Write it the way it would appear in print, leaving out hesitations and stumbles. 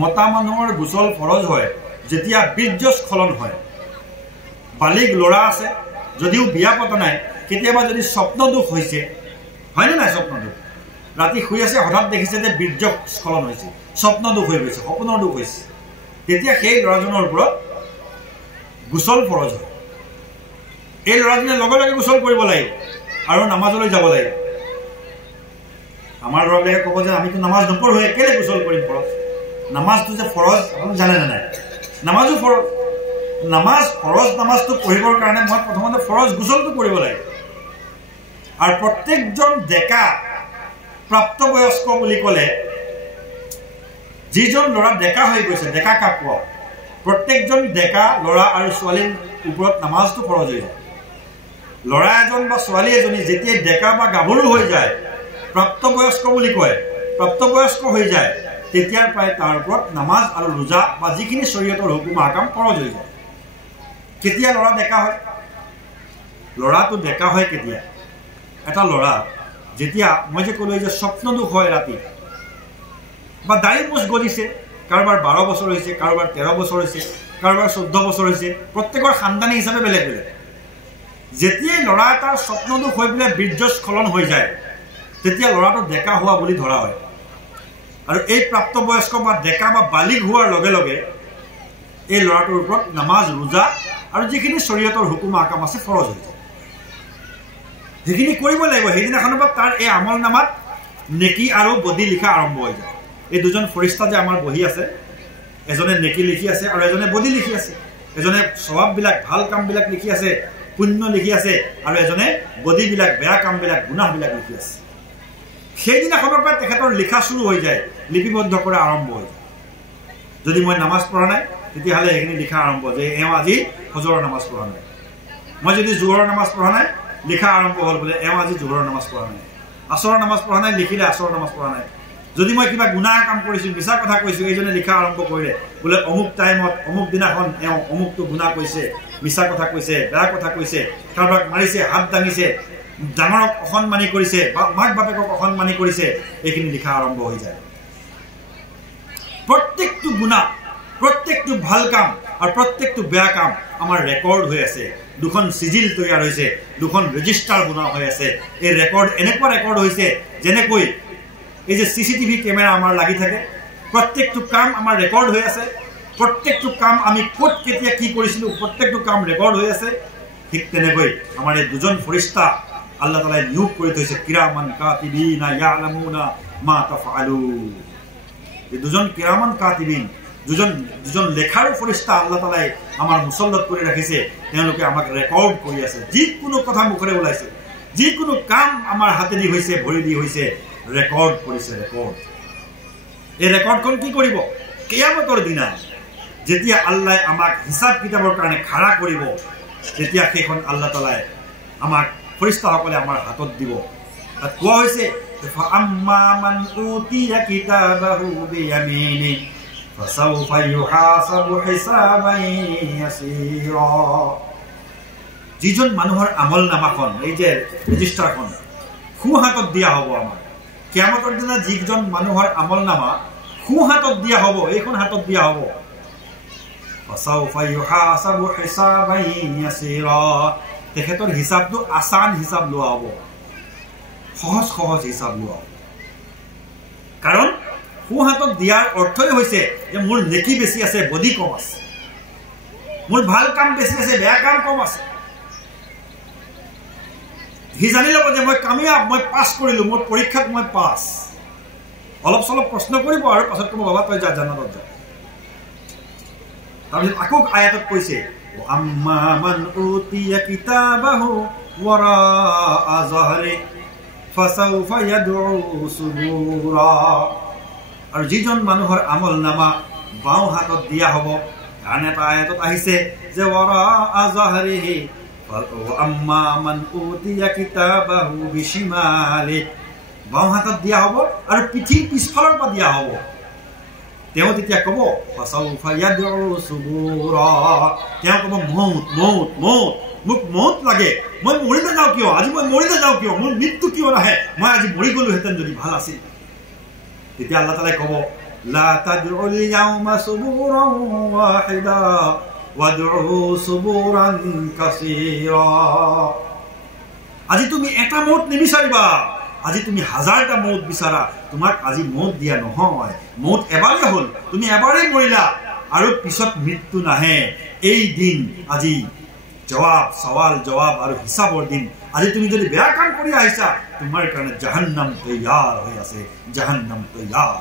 মতা মানুহৰ গোসল ফৰজ হয় যেতিয়া বীৰ্যস্খলন হয়। বালিক ল'ৰা আছে যদিও বিয়া পতা নাই, কেতিয়াবা যদি স্বপ্ন দুখ হৈছে, হয়নে নাই? স্বপ্ন দুখ, ৰাতি শুই আছে, হঠাৎ দেখিছে যে বীৰ্যস্খলন হৈছে, স্বপ্ন দুখ হৈ গৈছে, সপোনৰ দুখ হৈছে, তেতিয়া সেই ল'ৰাজনৰ ওপৰত গোসল ফৰজ হয়। এই ল'ৰাজনে লগে লগে গোসল কৰিব লাগিব আৰু নামাজলৈ যাব লাগিব। আমাৰ ল'ৰাবিলাকে ক'ব যে আমিতো নামাজ নপঢ়োৱে, কেলে গোসল কৰিম ফৰজ? নামাজটো যে ফৰজ আপুনি জানে নে নাই? নামাজো ফৰজ। নামাজ ফৰজ নামাজটো পঢ়িবৰ কাৰণে মই প্ৰথমতে ফৰজ গোসলটো কৰিব লাগে। আৰু প্ৰত্যেকজন ডেকা প্ৰাপ্তবয়স্ক বুলি ক'লে যিজন ল'ৰা ডেকা হৈ গৈছে, ডেকা কাপুৱা, প্ৰত্যেকজন ডেকা ল'ৰা আৰু ছোৱালীৰ ওপৰত নামাজটো ফৰজ হৈ যায়। ল'ৰা এজন বা ছোৱালী এজনী যেতিয়াই ডেকা বা গাভৰু হৈ যায়, প্ৰাপ্তবয়স্ক বুলি কয়, প্ৰাপ্তবয়স্ক হৈ যায়, তেতিয়াৰ পৰাই তাৰ ওপৰত নামাজ আৰু ৰোজা বা যিখিনি শৰীয়তৰ হুকুম আহকাম ফৰজ হৈ যায়। কেতিয়া ল'ৰা ডেকা হয়? ল'ৰাটো ডেকা হয় কেতিয়া? এটা ল'ৰা যেতিয়া মই যে ক'লো যে স্বপ্ন দুখ হয় ৰাতি, বা দাড়ি মোচ গজিছে, কাৰোবাৰ 12 বছৰ হৈছে, কাৰোবাৰ 13 বছৰ হৈছে, কাৰোবাৰ 14 বছৰ হৈছে, প্ৰত্যেকৰ খানদানী হিচাপে বেলেগ বেলেগ। যেতিয়াই ল'ৰা এটাৰ স্বপ্ন দুখ হৈ পেলাই বীৰ্যস্খলন হৈ যায়, তেতিয়া ল'ৰাটো ডেকা হোৱা বুলি ধৰা হয়। আৰু এই প্ৰাপ্তবয়স্ক বা ডেকা বা বালিক হোৱাৰ লগে লগে এই ল'ৰাটোৰ ওপৰত নামাজ, ৰোজা আৰু যিখিনি শৰীয়তৰ হুকুম আহকাম আছে ফৰজ হৈ যায়। সেইখিনি কৰিব লাগিব। সেইদিনাখনৰ পৰা তাৰ এই আমল নামাত নেকি আৰু বদি লিখা আৰম্ভ হৈ যায়। এই দুজন ফৰিস্তা যে আমাৰ বহি আছে, এজনে নেকি লিখি আছে আৰু এজনে বদি লিখি আছে। এজনে স্বভাৱবিলাক, ভাল কামবিলাক লিখি আছে, পুণ্য লিখি আছে, আৰু এজনে বদিবিলাক, বেয়া কামবিলাক, গুনাহবিলাক লিখি আছে। সেইদিনাখনৰ পৰা তেখেতৰ লিখা শুৰু হৈ যায়, লিপিবদ্ধ কৰা আৰম্ভ হৈ যায়। যদি মই নামাজ পঢ়া নাই, তেতিয়াহ'লে সেইখিনি লিখা আৰম্ভ যে এওঁ আজি ফজৰৰ নামাজ পঢ়া নাই। মই যদি জোহৰৰ নামাজ পঢ়া নাই, লিখা আৰম্ভ হ'ল বোলে এওঁ আজি জোহৰৰ নামাজ পঢ়া নাই। আসৰৰ নামাজ পঢ়া নাই, লিখিলে আসৰৰ নামাজ পঢ়া নাই। যদি মই কিবা গুনাহ কাম কৰিছোঁ, মিছা কথা কৈছোঁ, এইজনে লিখা আৰম্ভ কৰিলে বোলে অমুক টাইমত, অমুক দিনাখন এওঁ অমুকটো গুনাহ কৈছে, মিছা কথা কৈছে, বেয়া কথা কৈছে, কাৰোবাক মাৰিছে, হাত দাঙিছে, ডাঙৰক অসন্মানি কৰিছে বা মাক বাপেকক অসন্মানি কৰিছে, এইখিনি লিখা আৰম্ভ হৈ যায়। প্ৰত্যেকটো গুনাহ, প্ৰত্যেকটো ভাল কাম আৰু প্ৰত্যেকটো বেয়া কাম আমাৰ ৰেকৰ্ড হৈ আছে। দুখন চিজিল তৈয়াৰ হৈছে, দুখন ৰেজিষ্টাৰ বনোৱা হৈ আছে। এই ৰেকৰ্ড এনেকুৱা ৰেকৰ্ড হৈছে যেনেকৈ এই যে CCTV কেমেৰা আমাৰ লাগি থাকে, প্ৰত্যেকটো কাম আমাৰ ৰেকৰ্ড হৈ আছে। প্ৰত্যেকটো কাম আমি ক'ত কেতিয়া কি কৰিছিলোঁ, প্ৰত্যেকটো কাম ৰেকৰ্ড হৈ আছে। ঠিক তেনেকৈ আমাৰ এই দুজন ফৰিস্তা আল্লাহ তাআলাই নিয়োগ কৰি থৈছে, কিৰামান কাতিবিনা ইয়ালামুনা মা তাফআলুন। এই দুজন কিৰামান কাতিবিন, দুজন লেখাৰ ফৰিস্তা আল্লাহ তাআলাই আমাৰ মুসল্লত কৰি ৰাখিছে। তেওঁলোকে আমাক ৰেকৰ্ড কৰি আছে। যিকোনো কথা মুখৰে ওলাইছে, যিকোনো কাম আমাৰ হাতেদি হৈছে, ভৰি দি হৈছে, ৰেকৰ্ড কৰিছে, ৰেকৰ্ড। এই ৰেকৰ্ডখন কি কৰিব? কিয়ামতৰ দিনা যেতিয়া আল্লাহ আমাক হিচাপ কিতাপৰ কাৰণে খাৰা কৰিব, তেতিয়া সেইখন আল্লাহ তাআলাই আমাক ফৰিস্তাসকলে আমাৰ হাতত দিব। তাত কোৱা হৈছে ফাআম্মা মান উতিয়া কিতাবাহু বিয়ামিনি ফাসাউফা ইউহাসাবু হিসাবান ইয়াসীৰা। যিজন মানুহৰ আমল নামাখন, এই যে ৰেজিষ্টাৰখন সোঁ হাতত দিয়া হ'ব আমাৰ কিয়ামতৰ দিনা, যিজন মানুহৰ আমল নামা সোঁ হাতত দিয়া হ'ব, এইখন হাতত দিয়া হ'ব, ফাসাউফা ইউহাসাবু হিসাবান ইয়াসীৰা, তেখেতৰ হিচাপটো আসান হিচাপ লোৱা হ'ব, সহজ সহজ হিচাপ লোৱা হ'ব। কাৰণ সোঁ হাতত দিয়াৰ অৰ্থই হৈছে যে মোৰ নেকি বেছি আছে, বদি কম আছে, মোৰ ভাল কাম বেছি আছে, বেয়া কাম কম আছে। সি জানি ল'ব যে মই কামিয়াব, মই পাছ কৰিলোঁ, মোৰ পৰীক্ষাত মই পাছ। অলপ চলপ প্ৰশ্ন কৰিব আৰু পাছত ক'ব বাবা তই যা জান্নাতত যা। তাৰপিছত আকৌ আয়াতত কৈছে আম্মা মান উতিয়া কিতাবাহু ওয়াৰাআ যাহৰি ফাসাউফা ইয়াদউ সুবুৰা। আৰু যিজন মানুহৰ আমল নামা বাওঁ হাতত দিয়া হ'ব, আন এটা আয়াতত আহিছে যে ওয়াৰাআ যাহৰিহি আম্মা মান উতিয়া কিতাবাহু বিশিমালি, বাওঁ হাতত দিয়া হ'ব আৰু পিঠিৰ পিছফালৰ পৰা দিয়া হ'ব। তেওঁ তেতিয়া ক'ব ফাসাউফা ইয়াদউ সুবুৰা, তেওঁ ক'ব মৌত মৌত মৌত, মোক মৌত লাগে, মই মৰি নাযাওঁ কিয়, আজি মই মৰি নাযাওঁ কিয়, মোৰ মৃত্যু কিয় নাহে, মই আজি মৰি গ'লোহেঁতেন যদি ভাল আছিল। তেতিয়া আল্লাহ তাআলাই ক'ব লা তাদউল ইয়াউমা সুবুরান ওয়াহিদা ওয়াদউ সুবুরান কাসীরা। আজি তুমি এটা মত নিবিচাৰিবা, আজি তুমি হাজাৰটা মত বিচাৰা, তোমাক আজি মত দিয়া নহয়। মত এবাৰে হ'ল, তুমি এবাৰে মৰিলা আৰু পিছত মৃত্যু নাহে। এই দিন আজি জবাব সৱাল জবাব আৰু হিচাপৰ দিন। আজি তুমি যদি বেয়া কাম কৰি আহিছা, তোমাৰ কাৰণে জাহান্নাম তৈয়াৰ হৈ আছে, জাহান্নাম তৈয়াৰ।